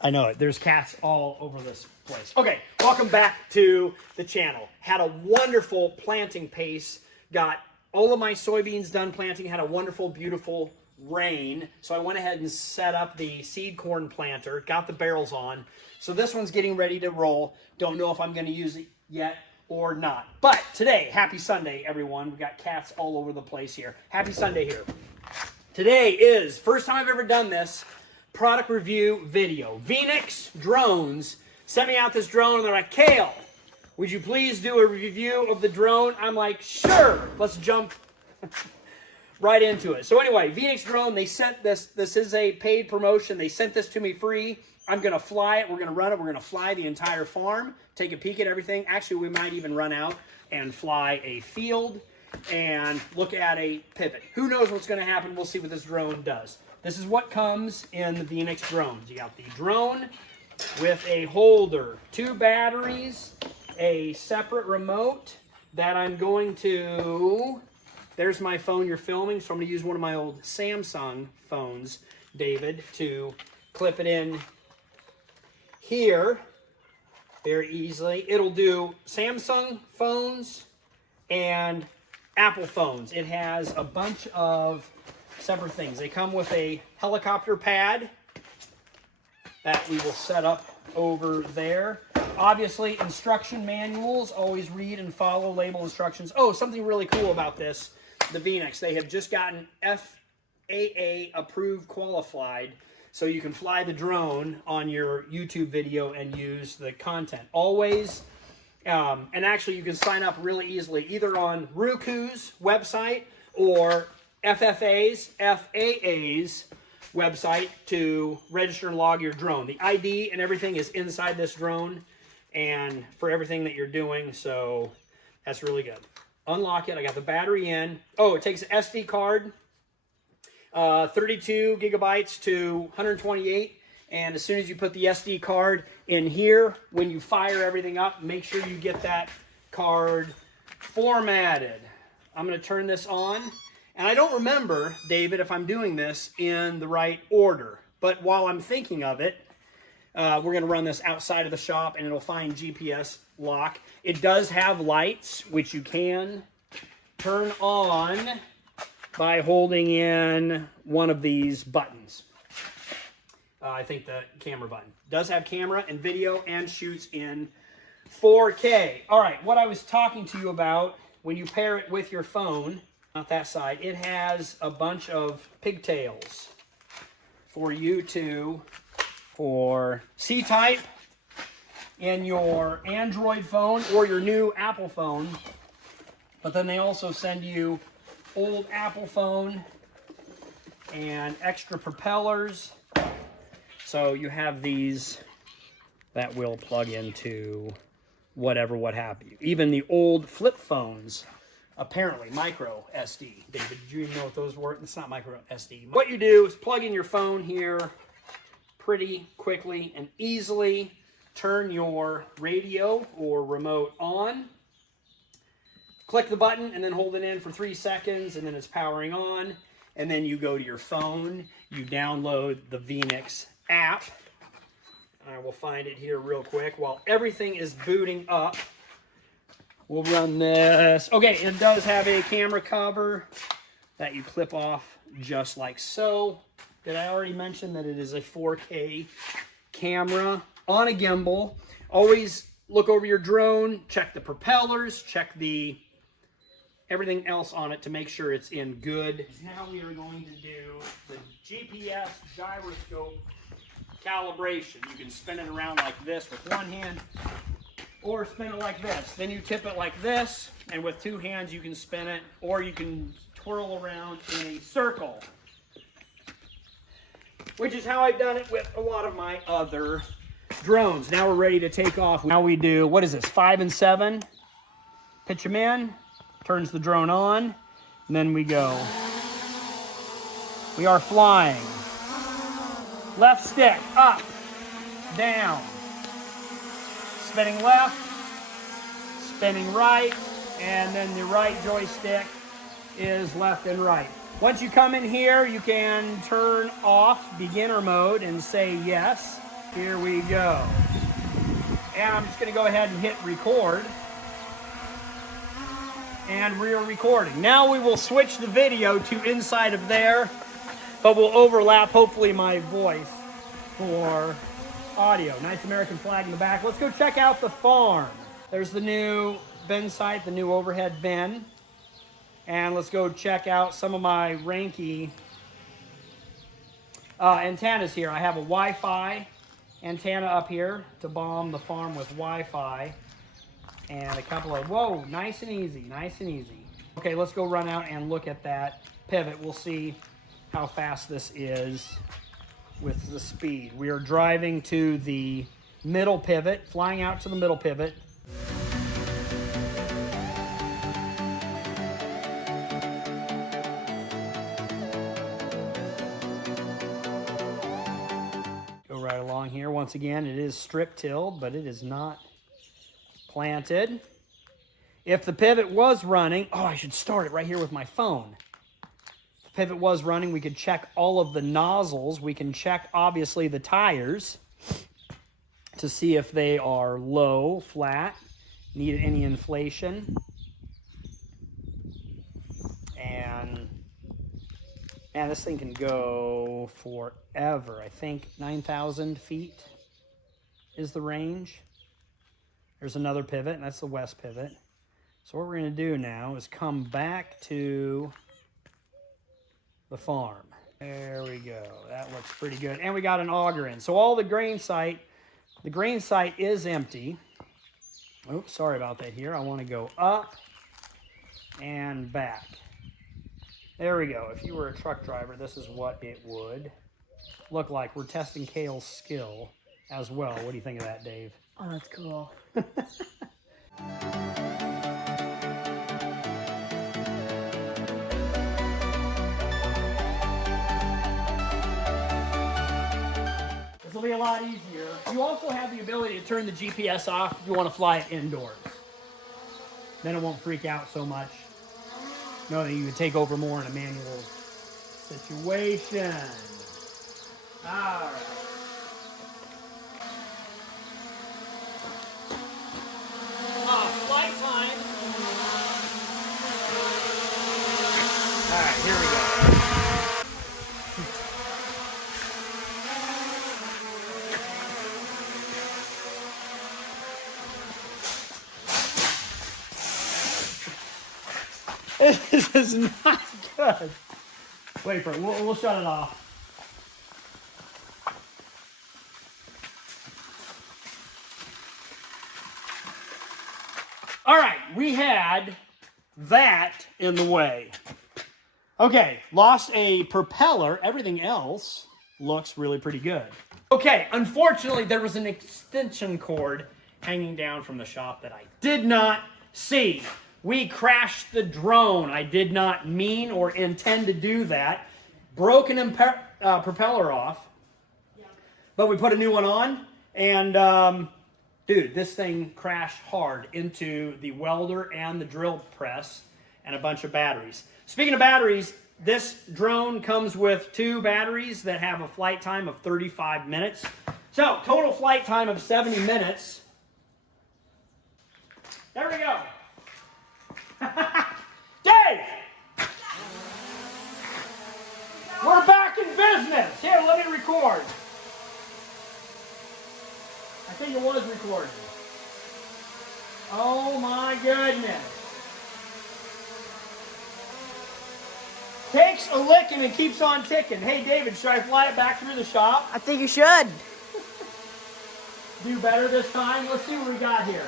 I know it. There's cats all over this place. Okay, welcome back to the channel. Had a wonderful planting pace. Got all of my soybeans done planting. Had a wonderful, beautiful rain. So I went ahead and set up the seed corn planter. Got the barrels on. So this one's getting ready to roll. Don't know if I'm going to use it yet or not. But today, happy Sunday, everyone. We got cats all over the place here. Happy Sunday here. Today is, first time I've ever done this, product review video. Veeniix Drones sent me out this drone and they're like, Kale, would you please do a review of the drone? I'm like, sure, let's jump right into it. So anyway, Veeniix Drone, they sent this is a paid promotion. They sent this to me free. I'm gonna fly it, we're gonna run it, we're gonna fly the entire farm, take a peek at everything. Actually, we might even run out and fly a field and look at a pivot. Who knows what's gonna happen? We'll see what this drone does. This is what comes in the Veeniix drones. You got the drone with a holder, 2 batteries, a separate remote that I'm going to, there's my phone you're filming, so I'm gonna use one of my old Samsung phones, David, to clip it in here very easily. It'll do Samsung phones and Apple phones. It has a bunch of separate things. They come with a helicopter pad that we will set up over there. Obviously, instruction manuals. Always read and follow label instructions. Oh, something really cool about this, the Veeniix. They have just gotten FAA approved qualified, so you can fly the drone on your YouTube video and use the content. Always, and actually you can sign up really easily, either on Roku's website or FAA's website to register and log your drone. The ID and everything is inside this drone and for everything that you're doing, so that's really good. Unlock it. I got the battery in. Oh, it takes an SD card, 32 gigabytes to 128, and as soon as you put the SD card in here, when you fire everything up, make sure you get that card formatted. I'm going to turn this on. And I don't remember, David, if I'm doing this in the right order. But while I'm thinking of it, we're going to run this outside of the shop, and it'll find GPS lock. It does have lights, which you can turn on by holding in one of these buttons. I think the camera button. It does have camera and video and shoots in 4K. All right, what I was talking to you about, when you pair it with your phone, not that side, it has a bunch of pigtails for you to, for C-type in your Android phone or your new Apple phone. But then they also send you old Apple phone and extra propellers. So you have these that will plug into whatever, what have you. Even the old flip phones, apparently micro SD. David, did you even know what those were? It's not micro SD. What you do is plug in your phone here pretty quickly and easily. Turn your radio or remote on. Click the button and then hold it in for 3 seconds, and then it's powering on. And then you go to your phone, you download the Veeniix app. I will find it here real quick while everything is booting up. We'll run this. Okay, it does have a camera cover that you clip off just like so. Did I already mention that it is a 4K camera on a gimbal? Always look over your drone, check the propellers, check the everything else on it to make sure it's in good. Now we are going to do the GPS gyroscope calibration. You can spin it around like this with one hand, or spin it like this. Then you tip it like this, and with 2 hands you can spin it, or you can twirl around in a circle, which is how I've done it with a lot of my other drones. Now we're ready to take off. Now we do, what is this, 5 and 7? Pitch them in, turns the drone on, and then we go. We are flying. Left stick, up, down. Spinning left, spinning right, and then the right joystick is left and right. Once you come in here, you can turn off beginner mode and say yes. Here we go. And I'm just going to go ahead and hit record. And we are recording. Now we will switch the video to inside of there, but we'll overlap hopefully my voice for audio. Nice American flag in the back. Let's go check out the farm. There's the new bin site, the new overhead bin. And let's go check out some of my Ranky antennas here. I have a Wi-Fi antenna up here to bomb the farm with Wi-Fi. And a couple of, whoa, nice and easy, nice and easy. Okay, let's go run out and look at that pivot. We'll see how fast this is with the speed. We are driving to the middle pivot, flying out to the middle pivot. Go right along here. Once again, it is strip tilled, but it is not planted. If the pivot was running, oh, I should start it right here with my phone. If the pivot was running, we could check all of the nozzles. We can check, obviously, the tires to see if they are low, flat, need any inflation. And this thing can go forever. I think 9,000 feet is the range. There's another pivot, and that's the west pivot. So what we're going to do now is come back to the farm. There we go. That looks pretty good. And we got an auger in. So all the grain site is empty. Oops, sorry about that here. I want to go up and back. There we go. If you were a truck driver, this is what it would look like. We're testing Kale's skill as well. What do you think of that, Dave? Oh, that's cool. This will be a lot easier. You also have the ability to turn the GPS off if you want to fly it indoors. Then it won't freak out so much. Know that you can take over more in a manual situation. All right. Flight time. All right, here we go. This is not good. Wait for it. We'll shut it off. All right, we had that in the way. Okay, lost a propeller. Everything else looks really pretty good. Okay, unfortunately, there was an extension cord hanging down from the shop that I did not see. We crashed the drone. I did not mean or intend to do that. Broken propeller off, but we put a new one on, and dude, this thing crashed hard into the welder and the drill press and a bunch of batteries. Speaking of batteries, this drone comes with 2 batteries that have a flight time of 35 minutes. So, total flight time of 70 minutes. There we go. Dave! We're back in business. Here, let me record. I think it was recording. Oh my goodness. Takes a licking and keeps on ticking. Hey David, should I fly it back through the shop? I think you should. Do better this time. Let's see what we got here.